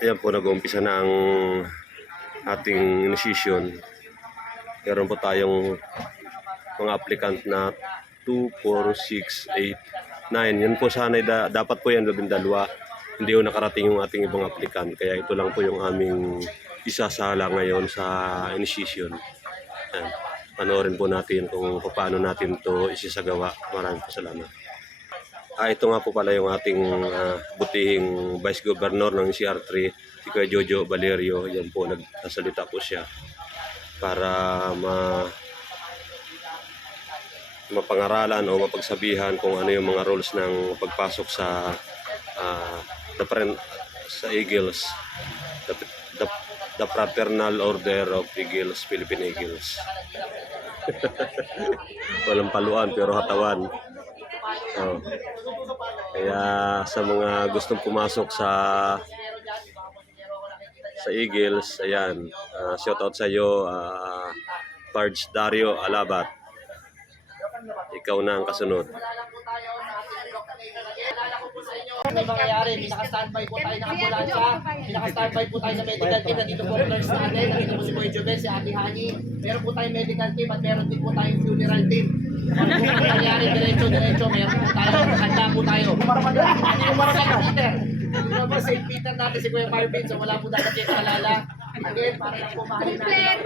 Ayan po, nag-uumpisa na ang ating initiation. Meron po tayong mga applicant na 2, 4, 6, 8, 9. Yan po sana dapat po yan 12. Hindi po nakarating yung ating ibang applicant. Kaya ito lang po yung aming isasala ngayon sa initiation. Ayan. Panoorin po natin kung paano natin ito isisagawa. Maraming po salamat. Ito nga po pala yung ating butihing Vice Governor ng CR3, si Kuya Jojo Valerio. Yan po, nagsasalita po siya para mapangaralan o mapagsabihan kung ano yung mga rules ng pagpasok sa sa Eagles, the Fraternal Order of Eagles, Philippine Eagles. Walang paluan pero hatawan. Kaya sa mga gustong pumasok sa Eagles, ayan, shout out sa iyo, Pards Dario Alabat. Ikaw na ang kasunod. May mangyayari, may naka-standby po tayo ng ambulansya, may naka-standby po tayo sa medical team, nandito po ang nurse natin, nandito po si Boy Jubel, si Ate Hani, meron po tayong medical team at meron din po tayong funeral team. Ano po ang nangyayari, diretso, meron po tayo, handa po tayo. Hindi mo marami ng Peter. Hindi mo si Peter natin, si Kuya Marvin, so wala po dapat kayo kalala. Again, para lang po mahalin natin.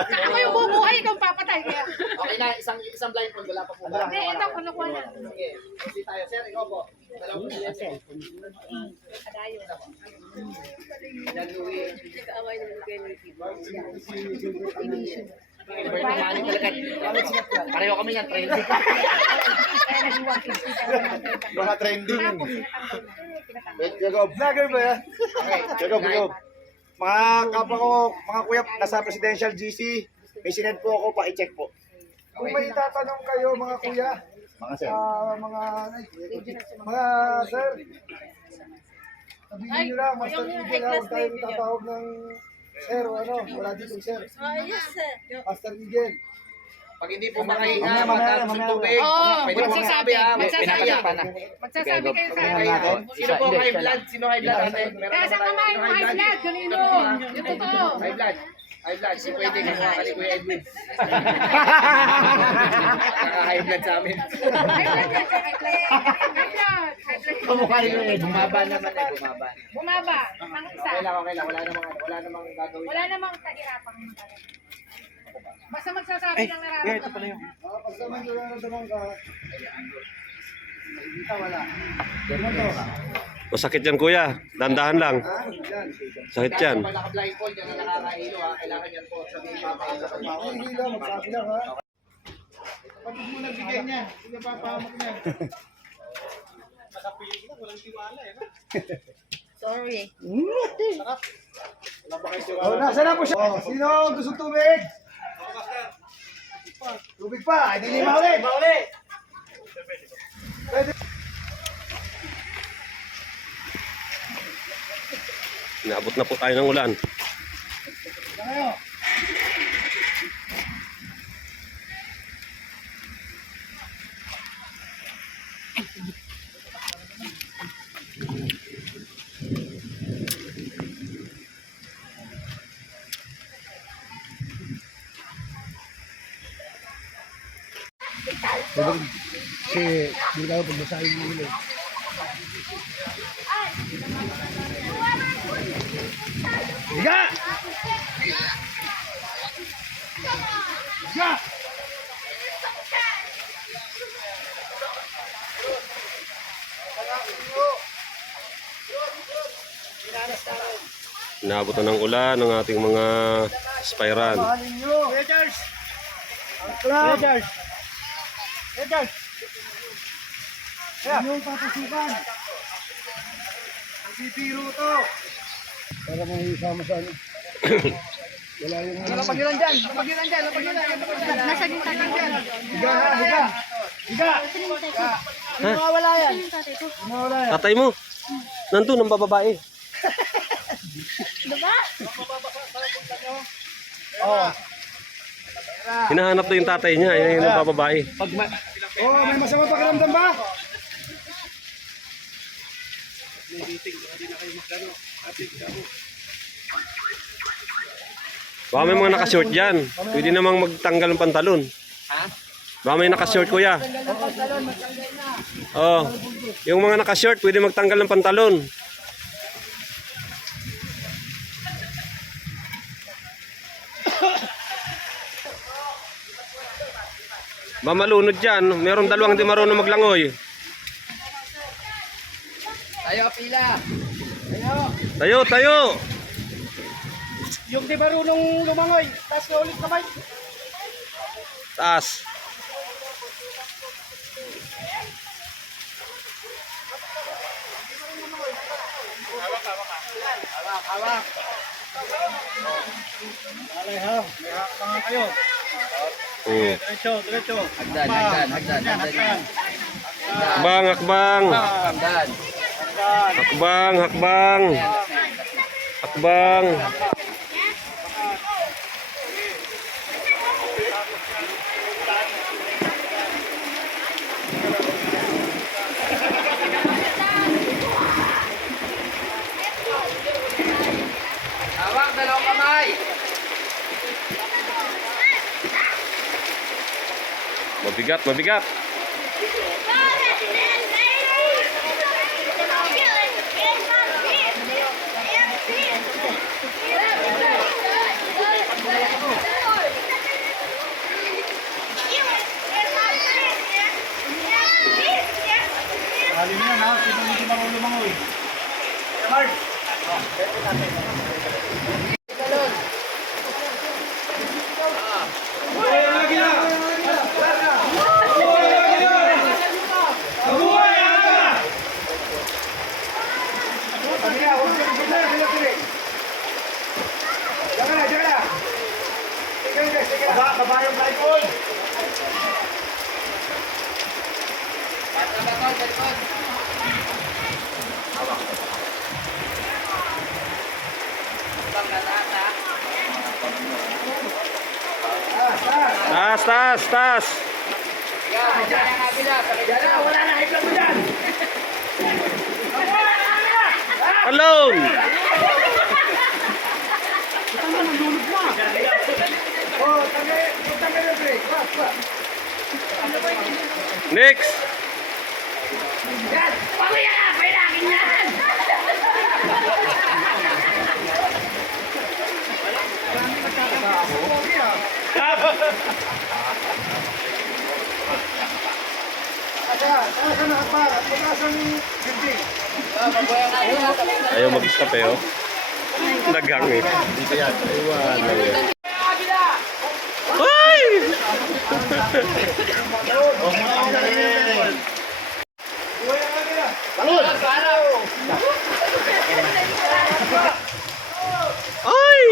Ako yung bubuhay, ikaw papatay kaya. Okay na, isang blindfold, wala pa po ba? Hindi, ito, kunukuha na. Sige, kasi tayo. Sir, ikaw po. Dalawang po yan, sir. Yan, Louie. Pareho kami yan, trending. Mga trending. Vlogger ba yan? Jacob. Mga kapwa ko, mga kuya, nasa Presidential GC, may sinend po ako, pa-i-check po. Kung may tatanong kayo mga kuya, Mga sir. mga sir, sabihin nyo lang, Master Eagle, huwag tayong tatawag ng sir o ano, wala dito sir. Yes, sir. Master Eagle. Pag hindi po makahinga, magkatapos ng tubig, pwede po magsabi ha, pinakaya pa na. Magsasabi kayo sa Sino po high blood? Sino high blood ate? Kaya sa kamay mo high blood, kanino? Yung totoo. High blood. High blood, si pwede kung kali Kuya Edwin. Naka-high blood sa amin. Kamukha rin yun. Bumaba naman eh, bumaba. Bumaba. Ang isa. Okay lang, wala namang gagawin. Wala namang kahirapang magagawa. Basta magsasabi ng nararamdaman. Pagsaman nyo lang naman ka, kita wala. Masakit yan kuya, dandahan lang. Sakit yan. Pag naka-blindfold, yan ang nakakahilo ha. Kailangan yan po. Sabihin pa pa. Hihila, magsabi lang ha. Kapag mo nagbigay niya, hindi pa pahamak niya. Sorry. Oh, nasa na po siya? Sino ang gusto tubig? Tubig pa, hindi lima ulit. Inaabot na po tayo ng ulan. Kasi, hindi tayo pagbasahin mo ulit. Higa! Higa! Inaabot na ng ulan ng ating mga aspirant. Mahalin nyo! Ang club! Inyong papasukan! Ang bibiro to! Para may isama sa ano. Wala yung... Napagilan dyan! Nasa gitna ka dyan. Higa ha! Higa! Higa! Mawawala yan! Mawawala yan! Tatay mo, nandun ang bababae. Diba? Oh. Hinahanap na yung tatay niya, yun yung bababae. Oh, may masama pakiramdam ba? meeting. Hindi na kayo magkano. Ating kamo. Baka may mga nakashort dyan. Pwede namang magtanggal ng pantalon. Ha? Baka may nakashort, kuya. Tanggal ng pantalon, magtanggal na. Oh, yung mga nakashort, pwede magtanggal ng pantalon. Ba malunod dyan. Meron dalawang di marunong maglangoy. Tayo pila. Tayo. Tayo, tayo. Yung di marunong lumangoy, taas na ulit kamay. Taas. Hawak. Alay ha, may hak pa nga kayo. Diretso, diretso. Hagdan. Hakbang, hakbang. Hagdan. Hakbang, hakbang. Hakbang. Hawak, dalawang kamay. Mabigat, mabigat. Alim yan ha, sino hindi marunong lumangoy. Mark. Baba yung kalikod. Taas, taas, taas. Wala na, higla mo dyan. Alone. Oh, tanggal yung break. Next. Yan! Pamaya na! Kailangan yan! Taas na nakapara. Taas ang building. Ayaw mag-stop eh, oh. Dagang eh. Dito yan. Iwan. Ay! Ay!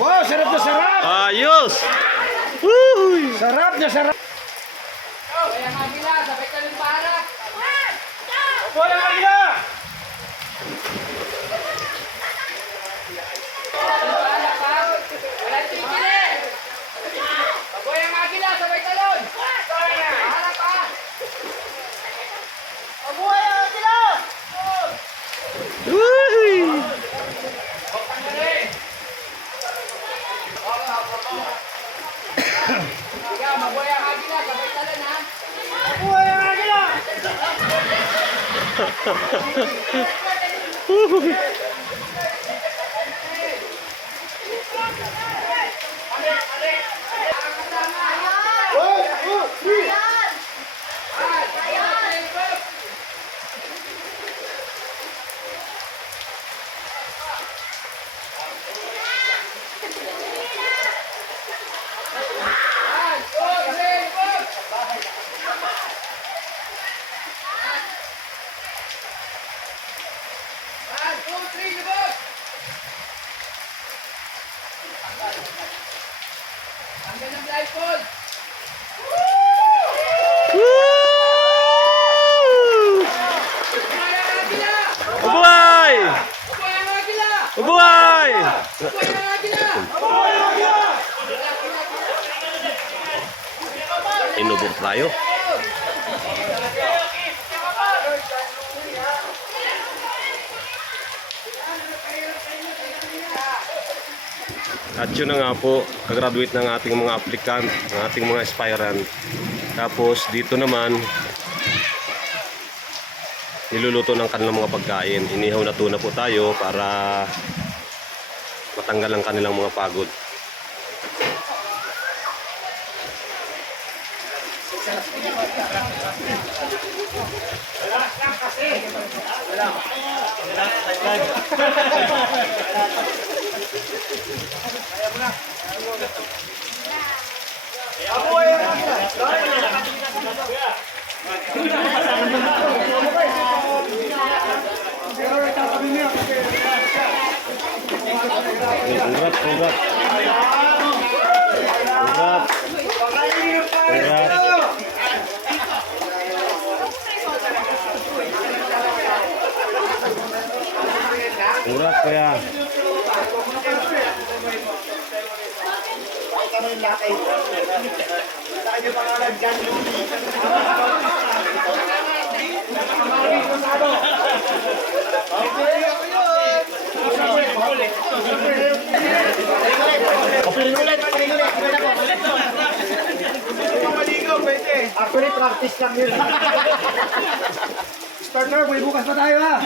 Wow, sarap na sarap! Ayos! Uy! Sarap na sarap! Bola Agila! Uy! Woo! Ubuhay! Ubuhay! Inubok tayo. At yun na nga po, kagraduate ng ating mga applicant, ng ating mga aspirant. Tapos dito naman, niluluto ng kanilang mga pagkain. Inihaw na tuna po tayo para matanggal ang kanilang mga pagod. Congrats, congrats. Congrats. Congrats. Congrats, kuya. Ano yung lakay? Saan yung pangalan dyan? Actually, practice lang yun. Partner, may bukas pa tayo ha.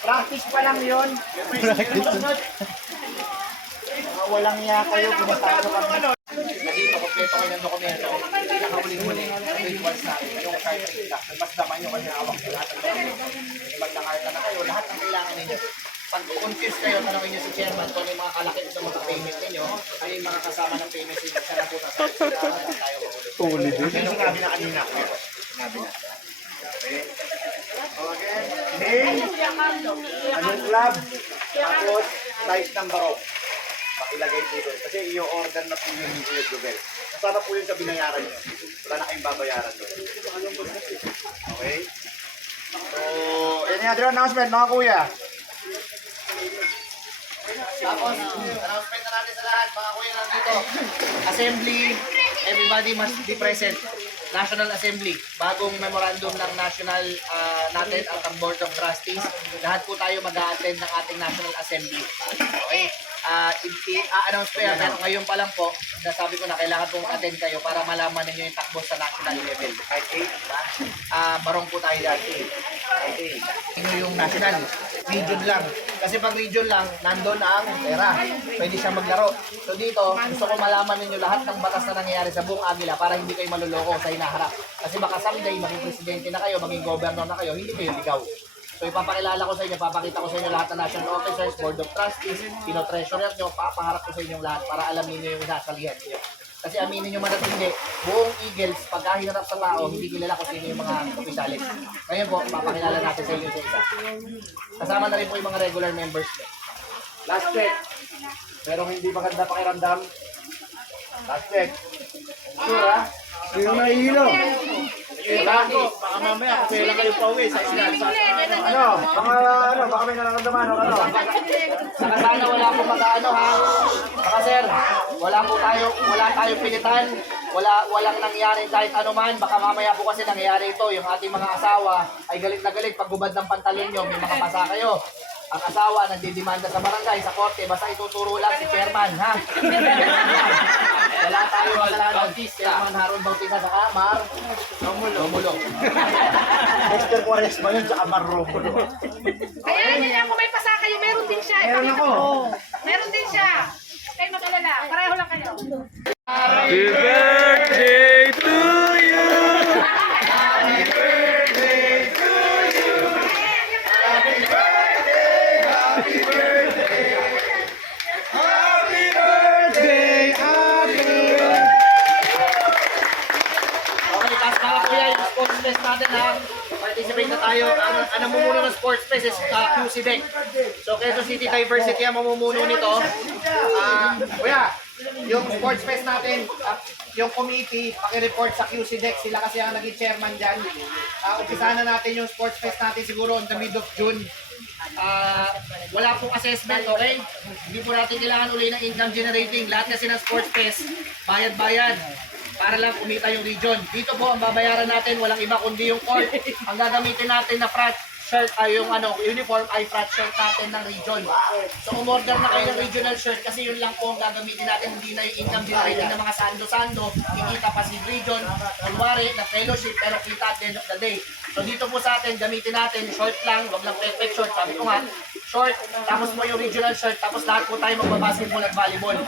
Practice pa lang yun. Walang niya kayo, pinatalo kami. Nandito, kompleto kayo ng dokumento. Pinakahuling-huli, rituals natin. Yung card introduction, mas naman yung kanyang hawak sa lahat ng dokumento. Magkakarta na kayo, lahat ng kailangan ninyo. Pag confuse kayo, tanongin nyo si chairman kung ano yung mga kalaki sa mga payment ninyo, ay yung mga kasama ng payment ninyo. Siya na po na tayo magulit. Tuloy din. Yung sinabi na kanina. Sinabi na. Okay. Name, anong club, tapos size ng barok. Pakilagay po doon. Kasi i-order na po yung Kuya Jubel. Masama po yun sa binayaran nyo. Wala na kayong babayaran doon. Okay? So, yan yung other announcement mga kuya. Tapos, announcement na natin sa lahat, mga kuya lang dito. Assembly, everybody must be present. National Assembly, bagong memorandum ng national natin at ang Board of Trustees. Lahat po tayo mag-a-attend ng ating National Assembly. Okay? I-announce ko yan, pero ngayon pa lang po, nasabi ko na kailangan pong attend kayo para malaman ninyo yung takbo sa national level. Kahit 8, barong po tayo dati. Ino yung national, region lang. Kasi pag region lang, nandun ang pera. Pwede siyang maglaro. So dito, gusto ko malaman ninyo lahat ng batas na nangyayari sa buong Agila para hindi kayo maluloko sa hinaharap. Kasi baka someday, maging presidente na kayo, maging governor na kayo, hindi kayo ligaw. So ipapakilala ko sa inyo, papakita ko sa inyo lahat ng national officers, board of trustees, treasurer nyo, papaharap ko sa inyo lahat para alam niyo yung nasalihan niyo. Kasi aminin nyo man at hindi, buong Eagles, pagka hinarap sa tao, hindi kilala kung sino yung mga opisyalis. Ngayon po, papakilala natin sa inyo sa isa. Kasama na rin po yung mga regular members nyo. Last check. Pero hindi maganda pakiramdam. Last check. Sure ha? Sino na ihilo? Baka mamaya, kung kailan kayo pauwi sa isla. Baka may nararamdaman ano? Saka sana wala po mag-ano ha. Saka sir, wala tayong pilitan. Walang nangyari kahit ano man. Baka mamaya po kasi nangyari ito. Yung ating mga asawa ay galit na galit. Pag gubad ng pantalon nyo, may mga pasa kayo. Ang asawa nagdidemanda sa barangay, sa korte, basta ituturo lang si chairman, ha? Wala tayong kasalanan. Chairman Harold Bautista sa Amar. Romulo. Mr. Quaresma yun sa Amar Romulo. Kaya hindi ako may pasa kayo, meron din siya. Meron Ipakita ako. ko. Meron din siya. Kayo mag-alala. Pareho lang kayo. Happy birthday to you! Okay, tapos mga kuya, yung sports fest natin ha. Participate na tayo. Ang namumuno ng sports fest is QC Deck. So, Quezon City Diversity ang mamumuno nito. Kuya, yung sports fest natin, yung committee, paki-report sa QC Deck. Sila kasi ang naging chairman dyan. Umpisahan na natin yung sports fest natin siguro on the mid of June. Wala pong assessment, okay? Hindi po natin kailangan uli ng income generating. Lahat kasi ng sports fest, bayad-bayad. para lang kumita yung region. Dito po ang babayaran natin, walang iba kundi yung court. Ang gagamitin natin na frat shirt ay yung uniform ay frat shirt natin ng region. So umorder na kayo ng regional shirt kasi yun lang po ang gagamitin natin, hindi na yung income generating ng mga sando-sando, kikita pa si region, kunwari na fellowship pero kita at the end of the day. So dito po sa atin, gamitin natin short lang, wag lang perfect short, sabi ko nga, short, tapos mo yung regional shirt, tapos lahat po tayo magbabasketball at volleyball.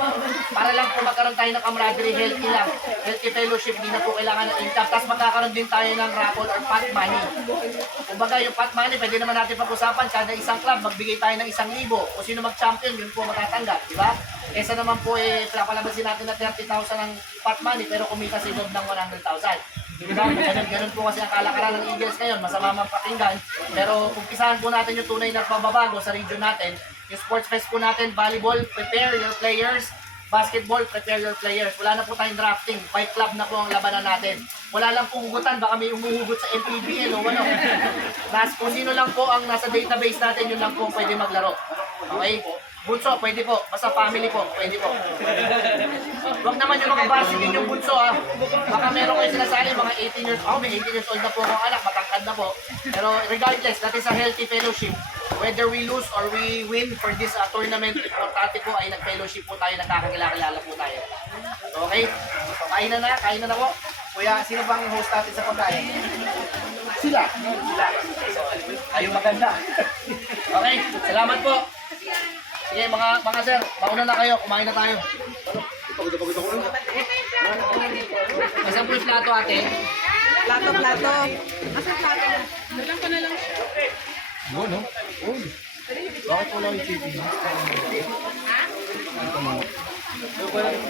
Para lang po magkaroon tayo ng camaraderie, healthy lang, healthy fellowship, hindi na po kailangan ng income, tapos magkakaroon din tayo ng raffle or pot money. Kumbaga yung pot money, pwede naman natin pag-usapan, kada isang club, magbigay tayo ng 1,000. Kung sino mag-champion, yun po matatanggap, di ba? Kesa naman po, pinapalabasin natin na 30,000 ng pot money, pero kumita si Bob ng 100,000. Diba? Ganun po kasi ang kalakaran ng Eagles ngayon, masama man pakinggan. Pero umpisahan po natin yung tunay na pagbabago sa region natin. Yung sports fest po natin, volleyball, prepare your players. Basketball, prepare your players. Wala na po tayong drafting. Fight club na po ang labanan natin. Wala lang pong hugutan, baka may umuhugot sa MPBL o ano. Kung sino lang po ang nasa database natin, yun lang po pwede maglaro. Okay? Bunso, pwede po. Basta family po, pwede po. Huwag naman yung mga varsity yung bunso ha. Baka meron kayo sinasali, mga 18 years old. May 18 years old na po akong anak, matangkad na po. Pero regardless, that is a healthy fellowship. Whether we lose or we win for this tournament, importante po ay nag-fellowship po tayo, nagkakakilala po tayo. Okay? Kain na na po. Kuya, sino bang host natin sa pagkain? Sila. Ayaw maganda. Okay, salamat po. Sige mga sir, mauna na kayo, kumain na tayo. Masang po yung plato ate? Plato. Asan plato? Dalang ko na lang. Ano? Uy. Bakit wala yung chicken?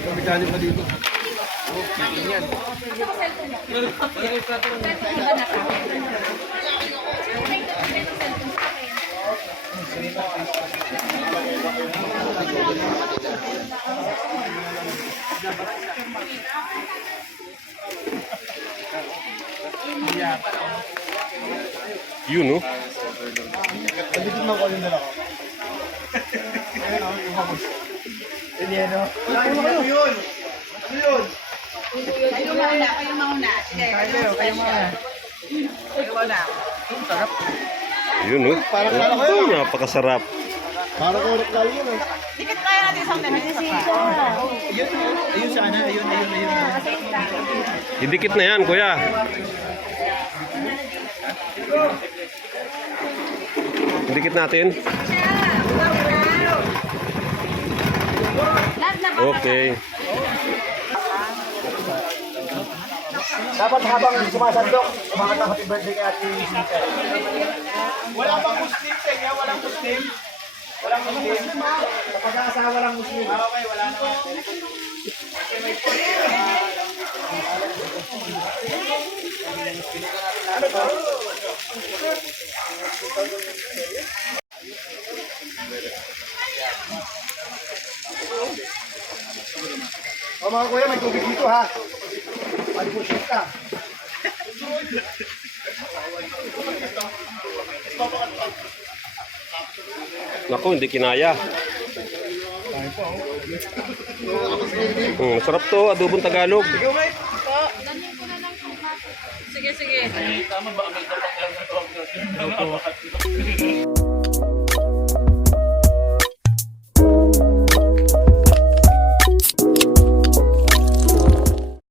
Kamikali pa dito. Oh, chicken yan. Yun, no? Pagdating mo ko yung dala ko. Ayun o, yung hapos. Yan o. Ano yun? Ano yun? Kayo mauna. Sige, Kayo mga. Sarap. Yun, no? Parang kala ko yun. Napakasarap. Parang kurot lalo yun o. dikit kaya natin isang namin. Ayun sana, ayun. Idikit na yan, kuya. Idikit natin. Okay. Dapat habang sumasandok, kumakanta ng happy birthday kay Ate Sinita. Wala bang Muslim sa inyo? Walang Muslim? Walang Muslim? Kapag asawa walang Muslim. Okay, wala naman. Ano ba? O mga kuya, may tubig dito ha. Pag-pushit ka. Naku, hindi kinaya. Masarap to, adobong Tagalog. Sige.